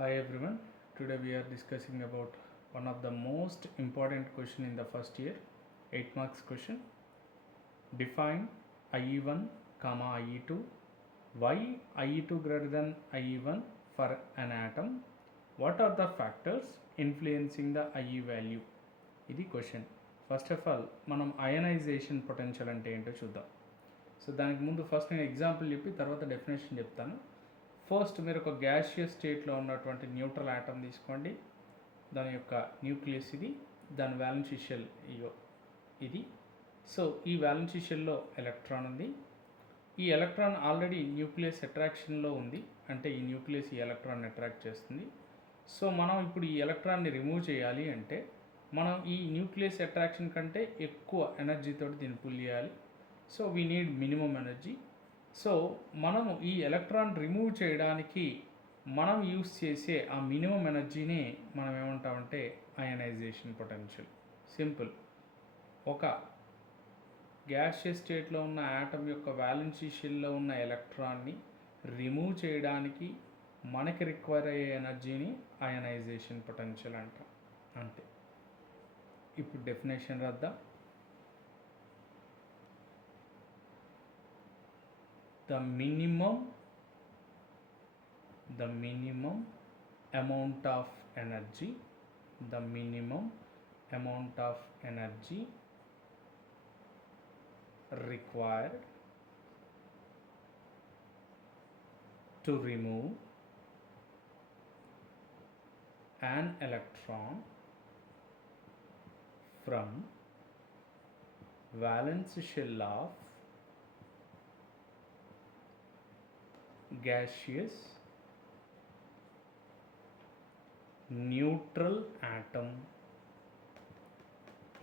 Hi everyone. Today we are discussing about one of the most important question in the first year, 8 marks question. Define IE1, IE2. Why IE2 greater than IE1 for an atom? What are the factors influencing the IE value? ఇది question. First of all మనం ionisation potential అంటే ఏంటో చూద్దాం. So దానికి ముందు first నేను example చెప్పి తర్వాత డెఫినేషన్ చెప్తాను. ఫస్ట్ మీరు ఒక గ్యాషియస్ స్టేట్లో ఉన్నటువంటి న్యూట్రల్ ఆటమ్ తీసుకోండి. దాని యొక్క న్యూక్లియస్ ఇది, దాని వ్యాలెన్స్ షెల్ ఇది. సో ఈ వ్యాలెన్స్ షెల్లో ఎలక్ట్రాన్ ఉంది. ఈ ఎలక్ట్రాన్ ఆల్రెడీ న్యూక్లియస్ అట్రాక్షన్లో ఉంది, అంటే ఈ న్యూక్లియస్ ఈ ఎలక్ట్రాన్ అట్రాక్ట్ చేస్తుంది. సో మనం ఇప్పుడు ఈ ఎలక్ట్రాన్ని రిమూవ్ చేయాలి అంటే మనం ఈ న్యూక్లియస్ అట్రాక్షన్ కంటే ఎక్కువ ఎనర్జీతో దీన్ని పుల్ చేయాలి. So we need minimum energy. So మనము ఈ ఎలక్ట్రాన్ రిమూవ్ చేయడానికి మనం యూస్ చేసే ఆ మినిమం ఎనర్జీని మనం ఏమంటామంటే అయనైజేషన్ పొటెన్షియల్. సింపుల్. ఒక గ్యాషియస్ స్టేట్లో ఉన్న ఆటమ్ యొక్క వ్యాలెన్స్ షెల్లో ఉన్న ఎలక్ట్రాన్ని రిమూవ్ చేయడానికి మనకి రిక్వైర్ అయ్యే ఎనర్జీని అయనైజేషన్ పొటెన్షియల్ అంటాం. అంతే. ఇప్పుడు డెఫినేషన్ రాద్దాం. The minimum amount of energy required to remove an electron from valence shell of gaseous neutral atom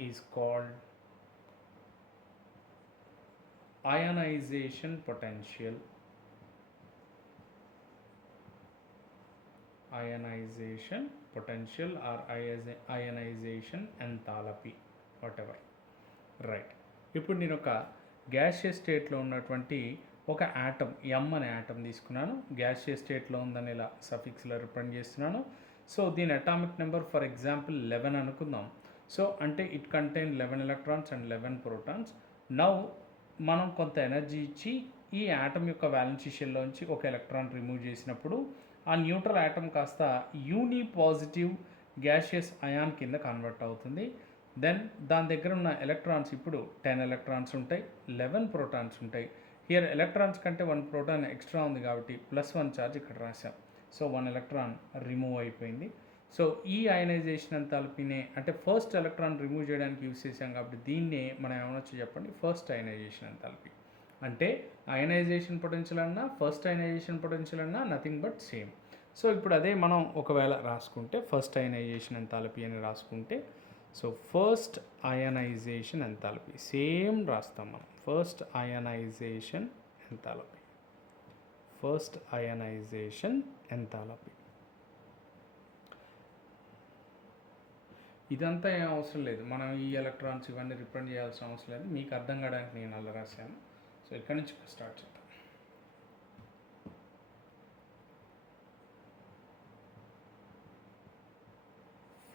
is called ionization potential. Ionization potential or ionization enthalpy, whatever. Right. ఇప్పుడు నేను ఒక gaseous స్టేట్లో ఉన్నటువంటి ఒక యాటమ్ ఎమ్ అనే atom తీసుకున్నాను. Gaseous స్టేట్లో ఉందని ఇలా సఫిక్స్లో రిప్రజెంట్ చేస్తున్నాను. సో దీని అటామిక్ నెంబర్ ఫర్ ఎగ్జాంపుల్ 11 అనుకుందాం. సో అంటే it contain 11 electrons and 11 protons. Now మనం కొంత ఎనర్జీ ఇచ్చి ఈ యాటమ్ యొక్క వ్యాలెన్స్ షెల్లోంచి ఒక ఎలక్ట్రాన్ రిమూవ్ చేసినప్పుడు ఆ న్యూట్రల్ యాటమ్ కాస్త యూని పాజిటివ్ గ్యాషియస్ అయాన్ కింద కన్వర్ట్ అవుతుంది. దెన్ దాని దగ్గర ఉన్న ఎలక్ట్రాన్స్ ఇప్పుడు 10 ఎలక్ట్రాన్స్ ఉంటాయి, 11 ప్రోటాన్స్ ఉంటాయి. హియర్ ఎలక్ట్రాన్స్ కంటే 1 ప్రోటాన్ ఎక్స్ట్రా ఉంది కాబట్టి +1 ఛార్జ్ ఇక్కడ రాసాం. సో 1 ఎలక్ట్రాన్ రిమూవ్ అయిపోయింది. సో ఈ అయనైజేషన్ ఎంథాల్పీనే, అంటే ఫస్ట్ ఎలక్ట్రాన్ రిమూవ్ చేయడానికి యూస్ చేసాం కాబట్టి దీన్నే మనం ఏమనొచ్చు చెప్పండి, ఫస్ట్ అయనైజేషన్ ఎంథాల్పీ. అంటే అయనైజేషన్ పొటెన్షియల్ అన్నా ఫస్ట్ అయనైజేషన్ పొటెన్షియల్ అన్నా నథింగ్ బట్ సేమ్. సో ఇప్పుడు అదే మనం ఒకవేళ రాసుకుంటే ఫస్ట్ అయనైజేషన్ ఎంథాల్పీ అని రాసుకుంటే, so first ionization enthalpy same రాస్తాం మనం. First ionization enthalpy. ఇదంతా ఏం అవసరం లేదు, మనం ఈ ఎలక్ట్రాన్స్ ఇవన్నీ రిప్రజెంట్ చేయాల్సిన అవసరం లేదు. మీకు అర్థం కావడానికి నేను అలా రాశాను. సో ఇక్కడి నుంచి స్టార్ట్ చేద్దాం.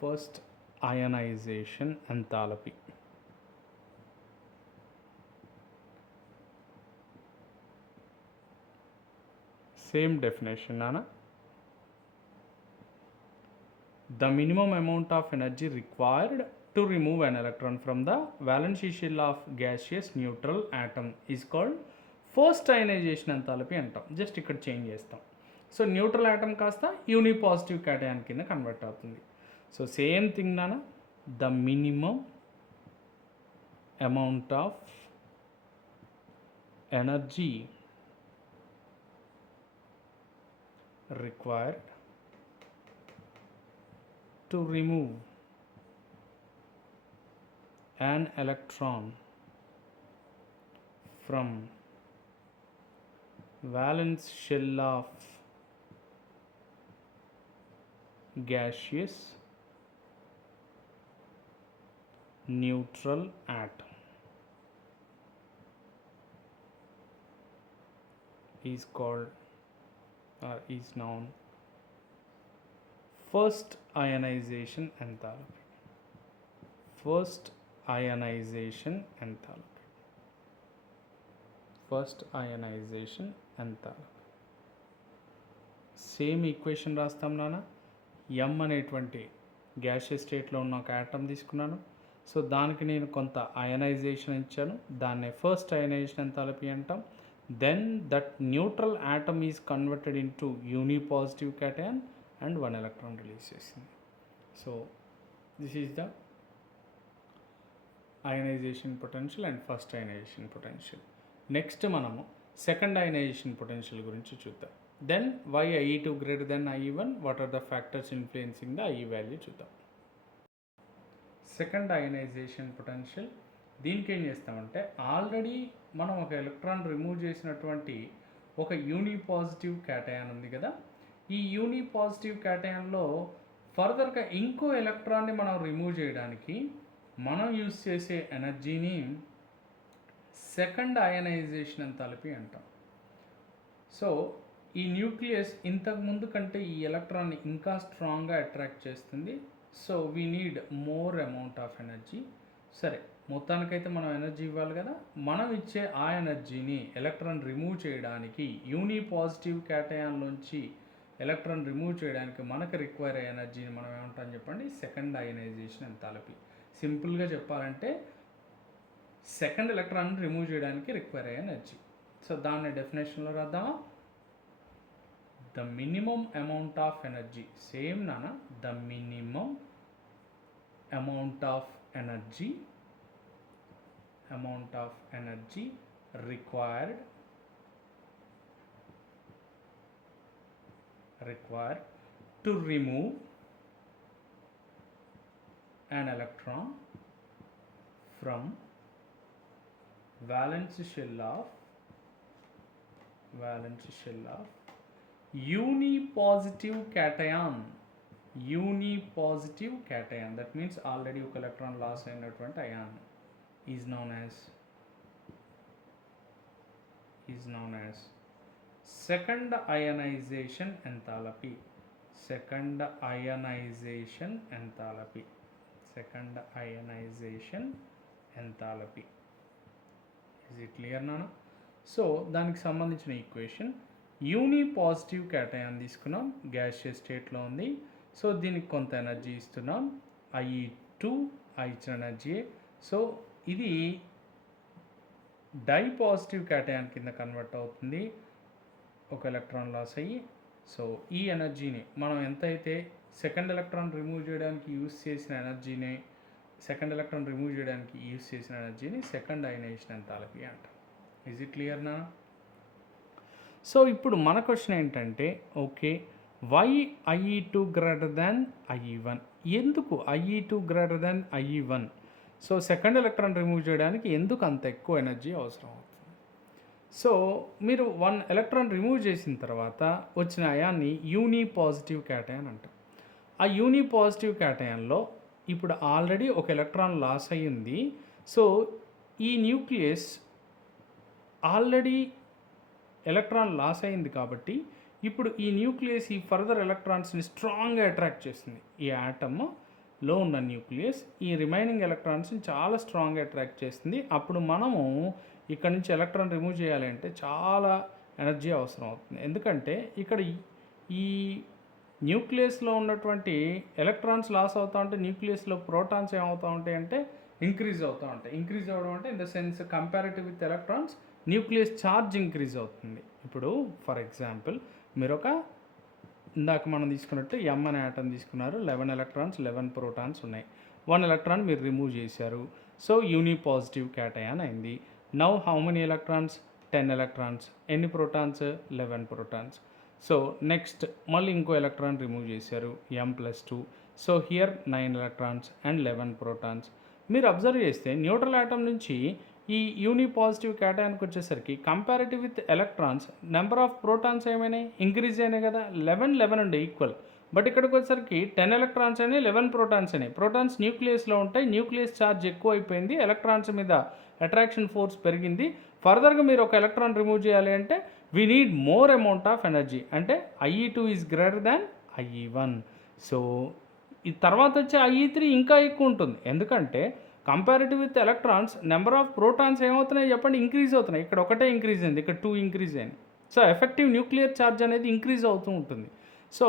First ionization enthalpy. Same definition నానా. The minimum amount of energy required to remove an electron from the valence shell of gaseous neutral atom is called first ionization enthalpy అంటాం. జస్ట్ ఇక్కడ change చేస్తాం. So neutral atom కాస్త యూని positive cation కింద convert అవుతుంది. So same thing నానా. The minimum amount of energy required to remove an electron from valence shell of gaseous neutral atom is called or is known first ionization enthalpy. First ionization enthalpy. First ionization enthalpy. Same equation రాస్తాం నాన్న. ఎం అనేటువంటి gaseous స్టేట్లో ఉన్న ఒక atom తీసుకున్నాను. So దానికి నేను కొంత అయనైజేషన్ ఇచ్చాను, దాన్నే ఫస్ట్ అయనైజేషన్ ఎంథాల్పీ అంటాం. Then that neutral atom is converted into unipositive cation and 1 electron release చేసింది. So this is the ionization potential and first ionization potential. Next మనము సెకండ్ అయనైజేషన్ పొటెన్షియల్ గురించి చూద్దాం. Then why IE2 greater than IE1, what are the factors influencing the IE value చూద్దాం. Second ionization potential, దీనికి ఏం చేస్తామంటే already మనం ఒక electron remove చేసినటువంటి ఒక యూనిపాజిటివ్ క్యాటయాన్ ఉంది కదా, ఈ యూనిపాజిటివ్ క్యాటయాన్లో ఫర్దర్గా ఇంకో ఎలక్ట్రాన్ని మనం రిమూవ్ చేయడానికి మనం యూజ్ చేసే ఎనర్జీని సెకండ్ అయనైజేషన్ ఎంథాల్పీ అంటాం. సో ఈ న్యూక్లియస్ ఇంతకుముందు కంటే ఈ ఎలక్ట్రాన్ని ఇంకా స్ట్రాంగ్గా అట్రాక్ట్ చేస్తుంది. So we need more amount of energy. సరే, మొత్తానికైతే మనం ఎనర్జీ ఇవ్వాలి కదా, మనం ఇచ్చే ఆ ఎనర్జీని ఎలక్ట్రాన్ రిమూవ్ చేయడానికి, యూనిపాజిటివ్ క్యాటయాన్లోంచి ఎలక్ట్రాన్ రిమూవ్ చేయడానికి మనకు రిక్వైర్ అయ్యే ఎనర్జీని మనం ఏమంటాం చెప్పండి, సెకండ్ అయనైజేషన్ ఎంథాల్పీ. సింపుల్గా చెప్పాలంటే సెకండ్ ఎలక్ట్రాన్ రిమూవ్ చేయడానికి రిక్వైర్ అయ్యే ఎనర్జీ. సో దాన్ని డెఫినేషన్లో రాద్దామా. The minimum amount of energy, same నాన్న, the minimum amount of energy required to remove an electron from valence shell of unipositive cation. That means already ఒక electron loss అయినటువంటి ion is known as second ionization enthalpy. Second ionization enthalpy. Is it clear nana? So దానికి సంబంధించిన equation, యూనిపాజిటివ్ cation తీసుకున్నాం, gaseous స్టేట్లో ఉంది. So దీనికి కొంత energy ఇస్తున్నాం, IE2 ఇచ్చిన ఎనర్జీ. సో ఇది డై పాజిటివ్ క్యాటయాన్ కింద కన్వర్ట్ అవుతుంది ఒక ఎలక్ట్రాన్ లాస్ అయ్యి. సో ఈ ఎనర్జీని మనం ఎంతైతే సెకండ్ ఎలక్ట్రాన్ రిమూవ్ చేయడానికి యూస్ చేసిన ఎనర్జీని సెకండ్ అయనైజేషన్ ఎంథాల్పీ అంటాం. ఈజ్ ఇట్ క్లియర్ నా? సో ఇప్పుడు మన క్వశ్చన్ ఏంటంటే, okay, why IE2 greater than IE1? ఎందుకు IE2 greater than IE1? So second electron remove చేయడానికి ఎందుకు అంత ఎక్కువ ఎనర్జీ అవసరం అవుతుంది? సో మీరు 1 ఎలక్ట్రాన్ రిమూవ్ చేసిన తర్వాత వచ్చిన అయాన్ని యూనిపాజిటివ్ క్యాటయాన్ అంటాం. ఆ యూనిపాజిటివ్ క్యాటయాన్లో ఇప్పుడు ఆల్రెడీ ఒక ఎలక్ట్రాన్ లాస్ అయ్యింది. సో ఈ న్యూక్లియస్ ఆల్రెడీ ఎలక్ట్రాన్ లాస్ అయింది కాబట్టి ఇప్పుడు ఈ న్యూక్లియస్ ఈ ఫర్దర్ ఎలక్ట్రాన్స్ని స్ట్రాంగ్గా అట్రాక్ట్ చేస్తుంది. ఈ యాటమ్లో ఉన్న న్యూక్లియస్ ఈ రిమైనింగ్ ఎలక్ట్రాన్స్ని చాలా స్ట్రాంగ్గా అట్రాక్ట్ చేస్తుంది. అప్పుడు మనము ఇక్కడ నుంచి ఎలక్ట్రాన్ రిమూవ్ చేయాలి అంటే చాలా ఎనర్జీ అవసరం అవుతుంది. ఎందుకంటే ఇక్కడ ఈ న్యూక్లియస్లో ఉన్నటువంటి ఎలక్ట్రాన్స్ లాస్ అవుతూ ఉంటే న్యూక్లియస్లో ప్రోటాన్స్ ఏమవుతూ ఉంటాయి అంటే ఇంక్రీజ్ అవుతూ ఉంటాయి. ఇంక్రీజ్ అవ్వడం అంటే in the sense comparative with electrons nucleus charge increase అవుతుంది. ఇప్పుడు ఫర్ ఎగ్జాంపుల్ మీరు ఇందాక మనం తీసుకున్నట్టు M అనే ఆటం తీసుకున్నారు, 11 ఎలక్ట్రాన్స్ 11 ప్రోటాన్స్ ఉన్నాయి. 1 ఎలక్ట్రాన్ మీరు రిమూవ్ చేశారు. సో యూనిపాజిటివ్ క్యాటయాన్ అయింది. Now how many electrons? 10 electrons. ఎన్ని ప్రోటాన్స్? 11 ప్రోటాన్స్. సో నెక్స్ట్ మళ్ళీ ఇంకో ఎలక్ట్రాన్ రిమూవ్ చేశారు, M+2. So here 9 electrons and 11 protons. మీరు అబ్జర్వ్ చేస్తే న్యూట్రల్ ఆటమ్ నుంచి ఈ యూనిపాజిటివ్ క్యాటయాన్కి వచ్చేసరికి comparative with electrons number of protons ఏమైనాయి? ఇంక్రీజ్ అయినాయి కదా. 11 ఉండే ఈక్వల్. బట్ ఇక్కడికి వచ్చేసరికి 10 ఎలక్ట్రాన్స్ అయినాయి, 11 ప్రోటాన్స్ అయినాయి. ప్రోటాన్స్ న్యూక్లియస్లో ఉంటాయి, న్యూక్లియస్ ఛార్జ్ ఎక్కువ అయిపోయింది, ఎలక్ట్రాన్స్ మీద అట్రాక్షన్ ఫోర్స్ పెరిగింది. ఫర్దర్గా మీరు ఒక ఎలక్ట్రాన్ రిమూవ్ చేయాలి అంటే we need more amount of energy. అంటే IE2 is greater than IE1. So ఈ తర్వాత వచ్చే IE3 ఇంకా ఎక్కువ ఉంటుంది, ఎందుకంటే comparative with electrons number of protons ఏమవుతున్నాయి చెప్పండి, ఇంక్రీజ్ అవుతున్నాయి. ఇక్కడ ఒకటే ఇంక్రీజ్ అయింది, ఇక్కడ 2 ఇంక్రీజ్ అయింది. సో ఎఫెక్టివ్ న్యూక్లియర్ ఛార్జ్ అనేది ఇంక్రీజ్ అవుతూ ఉంటుంది. సో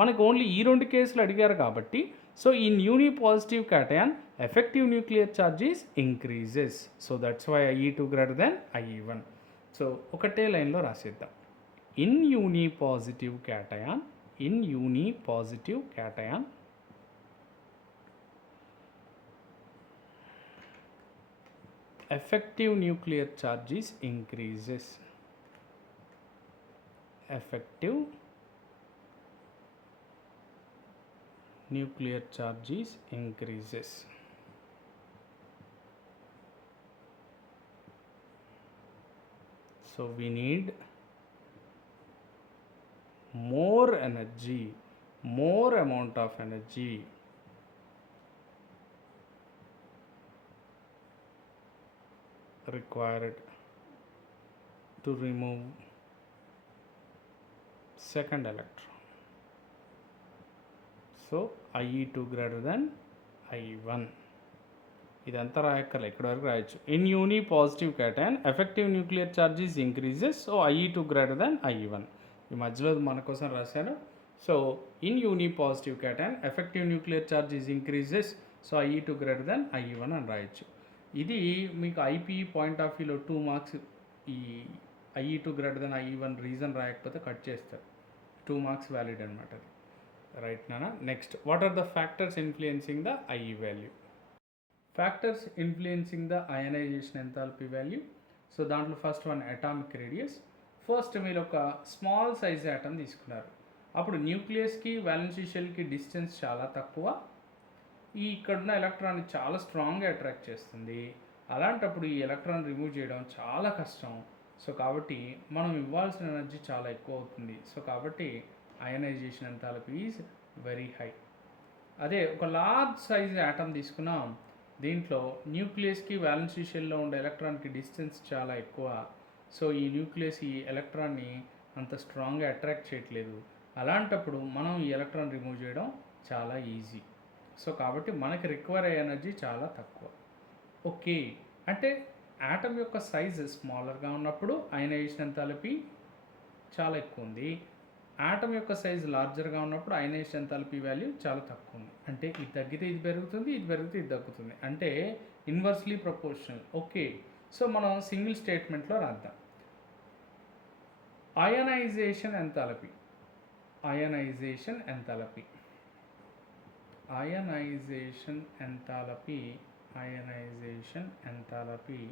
మనకు ఓన్లీ ఈ 2 కేసులు అడిగారు కాబట్టి, so in unipositive cation effective nuclear charge is increases. So that's why IE2 greater than IE1. So ఒకటే లైన్లో రాసేద్దాం. In unipositive cation, in unipositive cation effective nuclear charge is increases. Effective nuclear charge is increases. So we need more energy, more amount of energy required to remove second electron. So IE2 greater than IE1. ఇదంతా రాయక్కర్లే, ఇక్కడ వరకు రాయొచ్చు. In unipositive cation effective nuclear charges increases. So IE2 greater than IE1. ఈ మధ్యలో మన కోసం రాశాను. So in unipositive cation effective nuclear charges increases. So IE2 greater than IE1 అని రాయొచ్చు. ఇది మీకు IPE పాయింట్ ఆఫ్ వ్యూలో 2 మార్క్స్. ఈ IE2 greater than IE1 reason రాయకపోతే కట్ చేస్తారు, 2 మార్క్స్ వ్యాలిడ్ అనమాట అది. రైట్ నానా. Next, what are the factors influencing the IE value? Factors influencing the ionization enthalpy value. So దాంట్లో first one atomic radius. First మీరు ఒక small size atom తీసుకున్నారు, అప్పుడు న్యూక్లియస్కి వ్యాలెన్సీ షెల్కి డిస్టెన్స్ చాలా తక్కువ, ఈ ఇక్కడున్న ఎలక్ట్రాన్ని చాలా స్ట్రాంగ్గా అట్రాక్ట్ చేస్తుంది. అలాంటప్పుడు ఈ ఎలక్ట్రాన్ రిమూవ్ చేయడం చాలా కష్టం. సో కాబట్టి మనం ఇవ్వాల్సిన ఎనర్జీ చాలా ఎక్కువ అవుతుంది. సో కాబట్టి ionisation enthalpy is very high. అదే ఒక లార్జ్ సైజ్ యాటమ్ తీసుకున్నాం, దీంట్లో న్యూక్లియస్కి వ్యాలెన్సీ షెల్లో ఉండే ఎలక్ట్రాన్కి డిస్టెన్స్ చాలా ఎక్కువ. సో ఈ న్యూక్లియస్ ఈ ఎలక్ట్రాన్ని అంత స్ట్రాంగ్గా అట్రాక్ట్ చేయట్లేదు. అలాంటప్పుడు మనం ఈ ఎలక్ట్రాన్ రిమూవ్ చేయడం చాలా ఈజీ. సో కాబట్టి మనకి రిక్వైర్ అయ్యే ఎనర్జీ చాలా తక్కువ. ఓకే, అంటే యాటమ్ యొక్క సైజ్ స్మాలర్గా ఉన్నప్పుడు అయనైజేషన్ ఎంథాల్పీ చాలా ఎక్కువ ఉంది. యాటమ్ యొక్క సైజ్ లార్జర్గా ఉన్నప్పుడు అయనైజేషన్ ఎంథాల్పీ వాల్యూ చాలా తక్కువ ఉంది. అంటే ఇది తగ్గితే ఇది పెరుగుతుంది, ఇది పెరిగితే ఇది తగ్గుతుంది, అంటే ఇన్వర్స్లీ ప్రపోర్షనల్. ఓకే, సో మనం సింగిల్ స్టేట్మెంట్లో రాద్దాం. Ionization enthalpy, ionisation enthalpy, ionization enthalpy, ionization enthalpy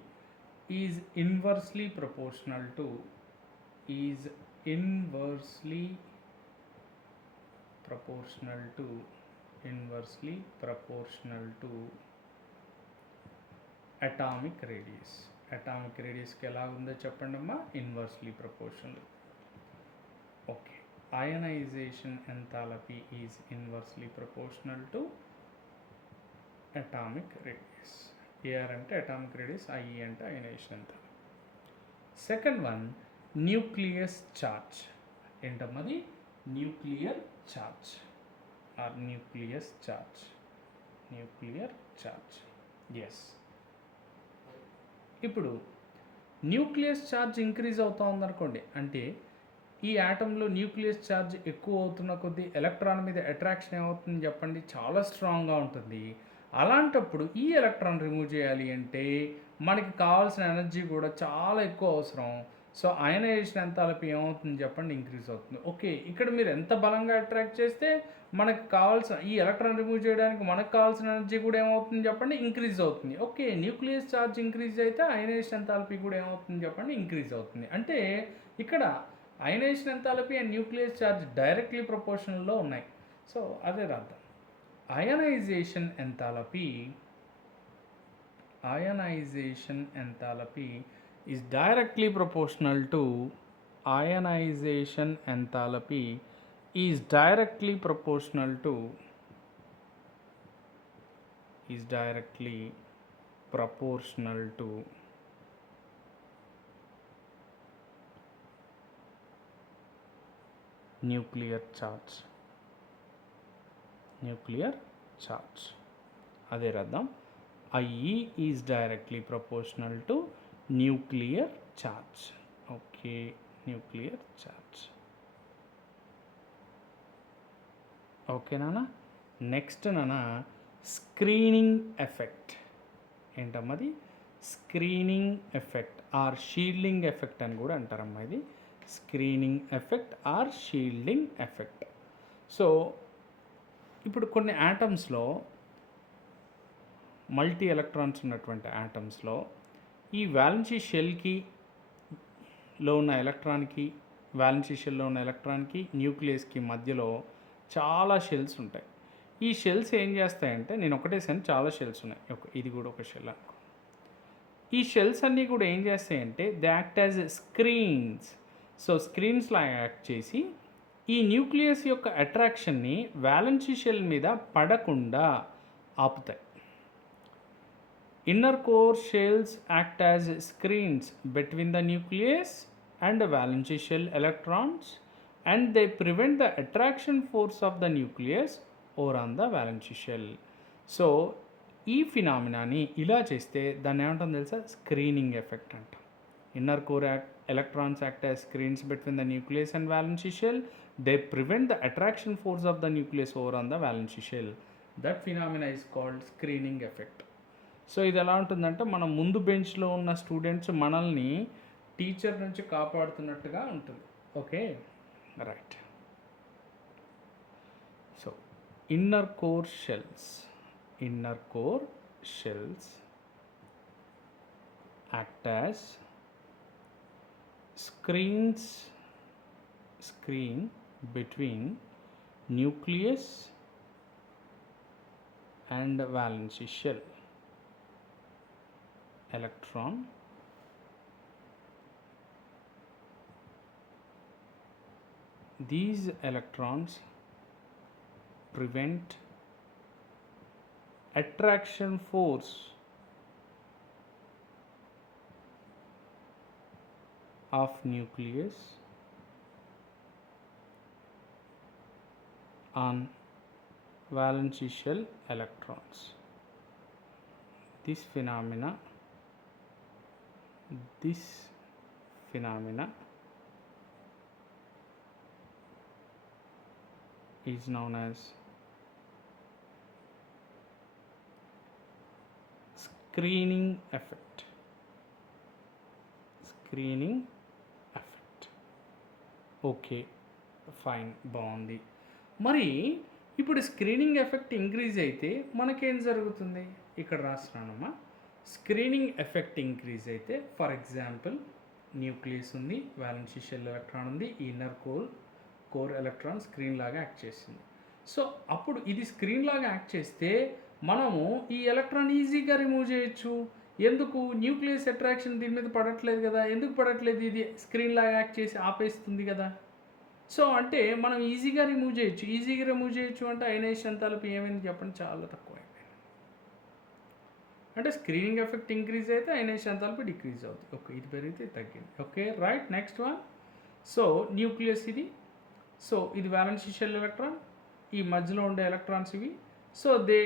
is inversely proportional to, is inversely proportional to, inversely proportional to atomic radius. Atomic radius కి ఎలా ఉందో చెప్పండి అమ్మా, inversely proportional. Okay, ionization enthalpy is inversely proportional to atomic radius. AR అంటే atomic radius, IE అంటే ionization enthalpy. Second one nucleus charge. ఏంటమ్మది? Nuclear charge or nucleus charge, nuclear charge. Yes, ఇప్పుడు nucleus charge increase అవుతూ ఉందనుకోండి, అంటే ఈ యాటంలో nucleus charge ఎక్కువ అవుతున్న కొద్దీ ఎలక్ట్రాన్ మీద అట్రాక్షన్ ఏమవుతుంది చెప్పండి, చాలా స్ట్రాంగ్గా ఉంటుంది. అలాంటప్పుడు ఈ ఎలక్ట్రాన్ రిమూవ్ చేయాలి అంటే మనకి కావాల్సిన ఎనర్జీ కూడా చాలా ఎక్కువ అవసరం. సో అయనైజేషన్ ఎంథాల్పీ ఏమవుతుంది చెప్పండి, ఇంక్రీజ్ అవుతుంది. ఓకే, ఇక్కడ మీరు ఎంత బలంగా అట్రాక్ట్ చేస్తే మనకు కావాల్సిన ఈ ఎలక్ట్రాన్ రిమూవ్ చేయడానికి మనకు కావాల్సిన ఎనర్జీ కూడా ఏమవుతుంది చెప్పండి, ఇంక్రీజ్ అవుతుంది. ఓకే, న్యూక్లియస్ ఛార్జ్ ఇంక్రీజ్ అయితే అయనైజేషన్ ఎంథాల్పీ కూడా ఏమవుతుంది చెప్పండి, ఇంక్రీజ్ అవుతుంది. అంటే ఇక్కడ ionization enthalpy and nucleus charge directly ప్రపోర్షనల్లో ఉన్నాయి. సో అదే రాద్దాం. Ionization enthalpy, ionization enthalpy is directly proportional to, ionization enthalpy is directly proportional to, is directly proportional to nuclear charge. Nuclear charge. అదే రాద్దాం, IE is directly proportional to nuclear charge. Okay, nuclear charge. ఓకేనా? Next screening effect. ఏంటమ్మది? Screening effect or shielding effect అని కూడా అంటారమ్మా. ఇది screening effect or shielding effect. So ఇప్పుడు కొన్ని యాటమ్స్లో, మల్టీ ఎలక్ట్రాన్స్ ఉన్నటువంటి యాటమ్స్లో, ఈ వ్యాలెన్సీ షెల్కి లో ఉన్న ఎలక్ట్రాన్కి, వ్యాలెన్సీ షెల్లో ఉన్న ఎలక్ట్రాన్కి, న్యూక్లియస్కి మధ్యలో చాలా షెల్స్ ఉంటాయి. ఈ షెల్స్ ఏం చేస్తాయంటే, నేను ఒకటేసారి చాలా షెల్స్ ఉన్నాయి, ఇది కూడా ఒక షెల్ అనుకో. ఈ షెల్స్ అన్నీ కూడా ఏం చేస్తాయంటే they act as screens. So స్క్రీన్స్లా యాక్ట్ చేసి ఈ న్యూక్లియస్ యొక్క అట్రాక్షన్ని వ్యాలెన్సీ షెల్ మీద పడకుండా ఆపుతాయి. Inner core shells act as screens between the nucleus and valency shell electrons and they prevent the attraction force of the nucleus or on the valence shell. So ఈ ఫినామినాని ఇలా చేస్తే దాన్ని ఏమంటాం తెలుసా? స్క్రీనింగ్ ఎఫెక్ట్ అంట. Inner core electrons act as screens between the nucleus and valency shell. They prevent the attraction force of the nucleus over on the valency shell. That phenomena is called screening effect. So ఇది ఎలా ఉంటుందంటే, మనం ముందు బెంచ్లో ఉన్న students మనల్ని teacher నుంచి కాపాడుతున్నట్టుగా ఉంటుంది. Okay, right. So inner core shells act as screen between nucleus and valence shell electron. These electrons prevent attraction force of nucleus on valence shell electrons. This phenomena is known as screening effect. Okay, fine, బాగుంది. మరి ఇప్పుడు screening effect increase అయితే మనకేం జరుగుతుంది? ఇక్కడ రాస్తున్నానమ్మా. Screening effect increase అయితే, for example nucleus ఉంది, valency shell electron ఉంది, ఇన్నర్ కోర్ ఎలక్ట్రాన్ స్క్రీన్ లాగా యాక్ట్ చేసింది. సో అప్పుడు ఇది స్క్రీన్ లాగా యాక్ట్ చేస్తే మనము ఈ ఎలక్ట్రాన్ ఈజీగా రిమూవ్ చేయొచ్చు. ఎందుకు? న్యూక్లియస్ అట్రాక్షన్ దీని మీద పడట్లేదు కదా. ఎందుకు పడట్లేదు? ఇది స్క్రీన్ లాగా యాక్ట్ చేసి ఆపేస్తుంది కదా. సో అంటే మనం ఈజీగా రిమూవ్ చేయొచ్చు. అంటే అయనైజేషన్ ఎంథాల్పీ ఏమైంది చెప్పండి? చాలా తక్కువ అయిపోయింది. అంటే స్క్రీనింగ్ ఎఫెక్ట్ ఇంక్రీజ్ అయితే అయనైజేషన్ ఎంథాల్పీ డిక్రీజ్ అవుతుంది. ఓకే, ఇది పెరిగితే తగ్గింది. Okay, right. Next one. So nucleus ఇది. సో ఇది వ్యాలెన్సీ షెల్ ఎలక్ట్రాన్, ఈ మధ్యలో ఉండే ఎలక్ట్రాన్స్ ఇవి. So they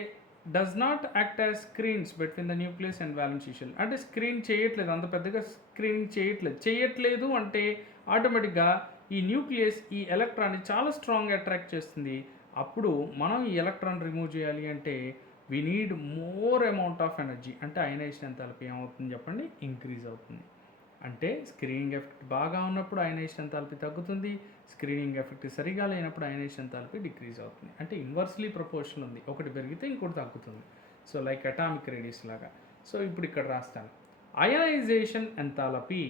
does not act as screens between the nucleus and valency shell. అంటే స్క్రీన్ చేయట్లేదు, అంత పెద్దగా స్క్రీనింగ్ చేయట్లేదు అంటే ఆటోమేటిక్గా ఈ న్యూక్లియస్ ఈ ఎలక్ట్రాన్ని చాలా స్ట్రాంగ్గా అట్రాక్ట్ చేస్తుంది. అప్పుడు మనం ఈ ఎలక్ట్రాన్ రిమూవ్ చేయాలి అంటే we need more amount of energy. అంటే అయనైజేషన్ ఎంథాల్పీ ఏమవుతుంది చెప్పండి? ఇంక్రీజ్ అవుతుంది. అంటే స్క్రీనింగ్ ఎఫెక్ట్ బాగా ఉన్నప్పుడు అయనైజేషన్ ఎంథాల్పీ తగ్గుతుంది, స్క్రీనింగ్ ఎఫెక్ట్ సరిగా లేనప్పుడు అయనైజేషన్ ఎంథాల్పీ డిక్రీజ్ అవుతుంది. అంటే ఇన్వర్స్లీ ప్రపోర్షనల్ ఉంది, ఒకటి పెరిగితే ఇంకోటి తగ్గుతుంది. సో లైక్ అటామిక్ రేడియస్ లాగా. సో ఇప్పుడు ఇక్కడ రాస్తాను, ionisation enthalpy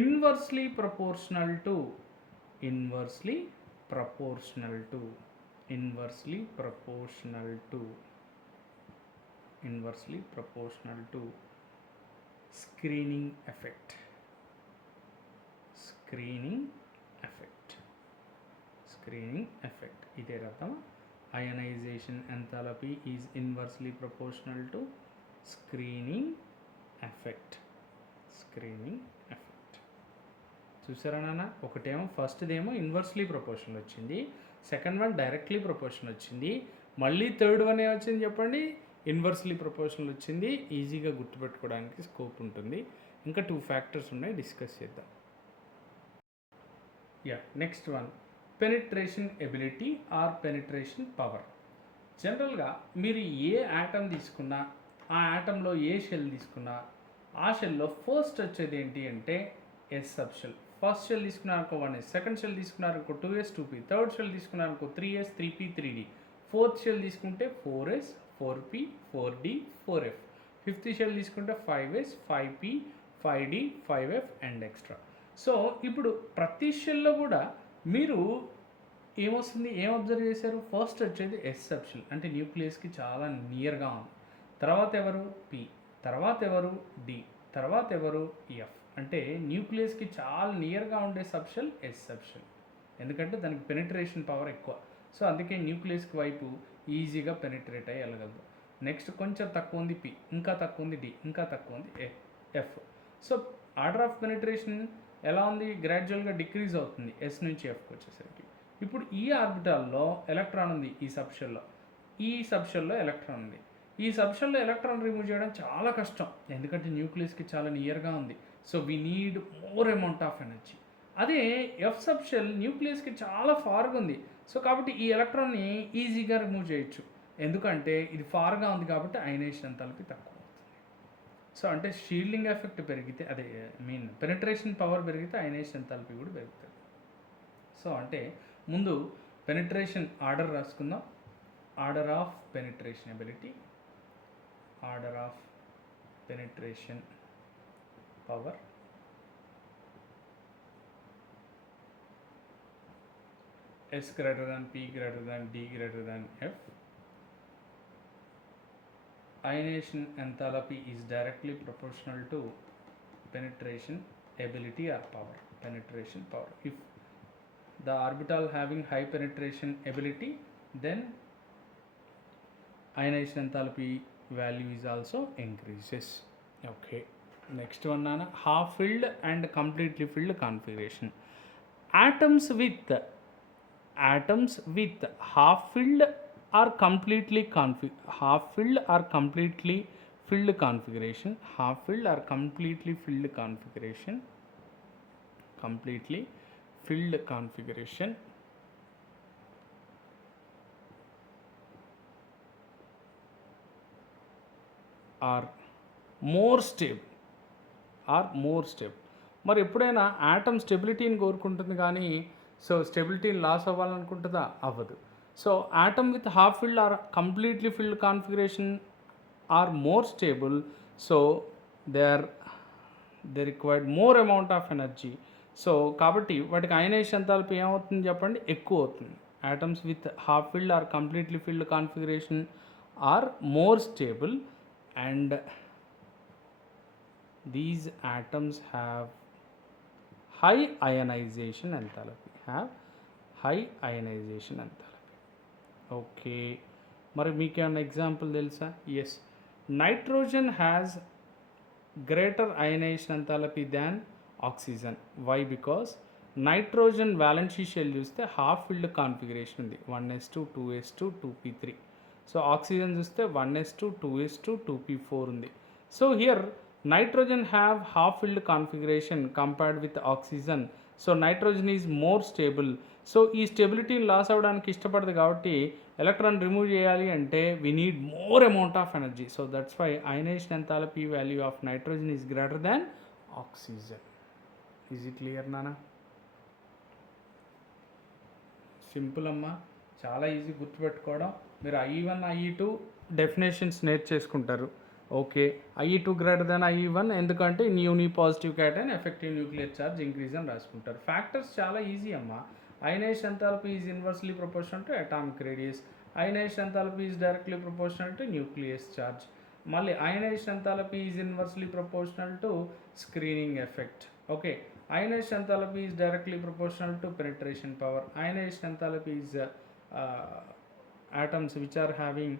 inversely proportional to screening effect. ఇదే రకం. Ionisation enthalpy is inversely proportional to screening effect. చూసారా నాన్న? ఒకటేమో ఫస్ట్దేమో ఇన్వర్స్లీ ప్రపోర్షనల్ వచ్చింది, సెకండ్ వన్ డైరెక్ట్లీ ప్రపోర్షనల్ వచ్చింది, మళ్ళీ థర్డ్ వన్ ఏమొచ్చింది చెప్పండి, ఇన్వర్స్లీ ప్రపోర్షనల్ వచ్చింది. ఈజీగా గుర్తుపెట్టుకోవడానికి స్కోప్ ఉంటుంది. ఇంకా 2 ఫ్యాక్టర్స్ ఉన్నాయి, డిస్కస్ చేద్దాం. Next one penetration ability or penetration power. జనరల్గా మీరు ఏ యాటమ్ తీసుకున్నా, ఆ యాటంలో ఏ షెల్ తీసుకున్నా, ఆ షెల్లో ఫస్ట్ వచ్చేది ఏంటి అంటే S sub shell. First shell తీసుకున్నారనుకో 1s, సెకండ్ షెల్ తీసుకున్నారనుకో 2s 2p, థర్డ్ షెల్ తీసుకున్నారనుకో 3s 3p 3d, fourth shell తీసుకుంటే 4s 4p 4d 4f, fifth shell తీసుకుంటే 5s 5p 5d 5f and extra. So ఇప్పుడు ప్రతి షెల్లో కూడా మీరు ఏమొస్తుంది, ఏం అబ్జర్వ్ చేశారు, ఫస్ట్ వచ్చేది ఎస్ సబ్ షెల్ అంటే న్యూక్లియస్కి చాలా నియర్గా ఉంది. తర్వాత ఎవరు పి, తర్వాత ఎవరు డి, తర్వాత ఎవరు ఎఫ్. అంటే న్యూక్లియస్కి చాలా నియర్గా ఉండే సబ్షెల్ ఎస్ సబ్షెల్, ఎందుకంటే దానికి పెనిట్రేషన్ పవర్ ఎక్కువ. సో అందుకే న్యూక్లియస్కి వైపు ఈజీగా పెనిట్రేట్ అయ్యి వెళ్ళగలదు. నెక్స్ట్ కొంచెం తక్కువ ఉంది పి, ఇంకా తక్కువ ఉంది డి, ఇంకా తక్కువ ఉంది F. So order of penetration ఎలా ఉంది, గ్రాడ్యువల్గా డిక్రీజ్ అవుతుంది ఎస్ నుంచి ఎఫ్కి వచ్చేసరికి. ఇప్పుడు ఈ ఆర్బిటాల్లో ఎలక్ట్రాన్ ఉంది, ఈ సబ్షెల్లో ఎలక్ట్రాన్ ఉంది. ఈ సబ్షెల్లో ఎలక్ట్రాన్ రిమూవ్ చేయడం చాలా కష్టం, ఎందుకంటే న్యూక్లియస్కి చాలా నియర్గా ఉంది. So we need more amount of energy. అదే ఎఫ్ సబ్షెల్ న్యూక్లియస్కి చాలా ఫార్గా ఉంది. సో కాబట్టి ఈ ఎలక్ట్రాన్ని ఈజీగా రిమూవ్ చేయొచ్చు, ఎందుకంటే ఇది ఫార్గా ఉంది కాబట్టి అయనైజేషన్ ఎంథాల్పీ తక్కువ అవుతుంది. సో అంటే షీల్డింగ్ ఎఫెక్ట్ పెరిగితే, అదే పెనిట్రేషన్ పవర్ పెరిగితే అయనైజేషన్ ఎంథాల్పీ కూడా పెరుగుతుంది. సో అంటే ముందు పెనిట్రేషన్ ఆర్డర్ రాసుకుందాం. Order of penetration ability, order of penetration power, S greater than P greater than D greater than F. Ionization enthalpy is directly proportional to penetration ability or power. Penetration power. If the orbital having high penetration ability, then ionization enthalpy value is also increases. Okay. Next one, Nana, half filled and completely filled configuration. Atoms with half filled or completely filled configuration, half filled or completely filled configuration, completely filled configuration are more stable. మరి ఎప్పుడైనా atom స్టెబిలిటీని కోరుకుంటుంది కానీ so స్టెబిలిటీని loss అవ్వాలనుకుంటుందా, అవ్వదు. So atom with half filled or completely filled configuration are more stable. So they required more amount of energy. So కాబట్టి వాటికి ionization enthalpy ఏమవుతుంది చెప్పండి, ఎక్కువ అవుతుంది. Atoms with half filled or completely filled configuration are more stable and these atoms have high ionization enthalpy, okay. మరి మీకు ఏమైనా example తెలుసా? Yes, nitrogen has greater ionization enthalpy than oxygen. Why? Because nitrogen valency shell చూస్తే half field configuration ఉంది, 1s2 2s2 2p3. So oxygen చూస్తే 1s2 2s2 2p4 ఉంది. So here nitrogen have half filled configuration compared with oxygen. So nitrogen is more stable. So ఈ stability loss అవ్వడానికి ఇష్టపడదు కాబట్టి electron remove చేయాలి అంటే we need more amount of energy. So that's why ionization enthalpy value of nitrogen is greater than oxygen. Is it clear నానా? Simple అమ్మా, చాలా easy గుర్తుపెట్టుకోవడం. మీరు IE1 IE2 డెఫినేషన్స్ నేర్చేసుకుంటారు. Okay, IE2 greater than IE1 ఎందుకంటే unipositive cation effective nuclear charge increase అని రాసుకుంటారు. Factors చాలా ఈజీ అమ్మా. Ionization enthalpy is inversely proportional to atomic radius, ionization enthalpy is directly proportional to nucleus charge, మళ్ళీ ionization enthalpy is inversely proportional to screening effect. Okay, ionization enthalpy is directly proportional to penetration power, ionization enthalpy is atoms which are having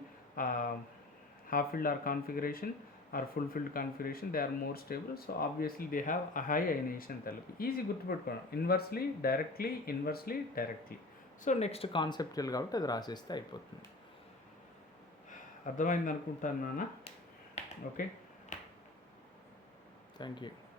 half filled or configuration or full filled configuration, they are more stable. So obviously they have a high ionization enthalpy. Easy గుర్తుపెట్టుకోవడం, inversely directly so next conceptual కాబట్టి అది రాసేస్తే అయిపోతుంది. అర్థమైంది అనుకుంటాను నాన్న. Okay, thank you.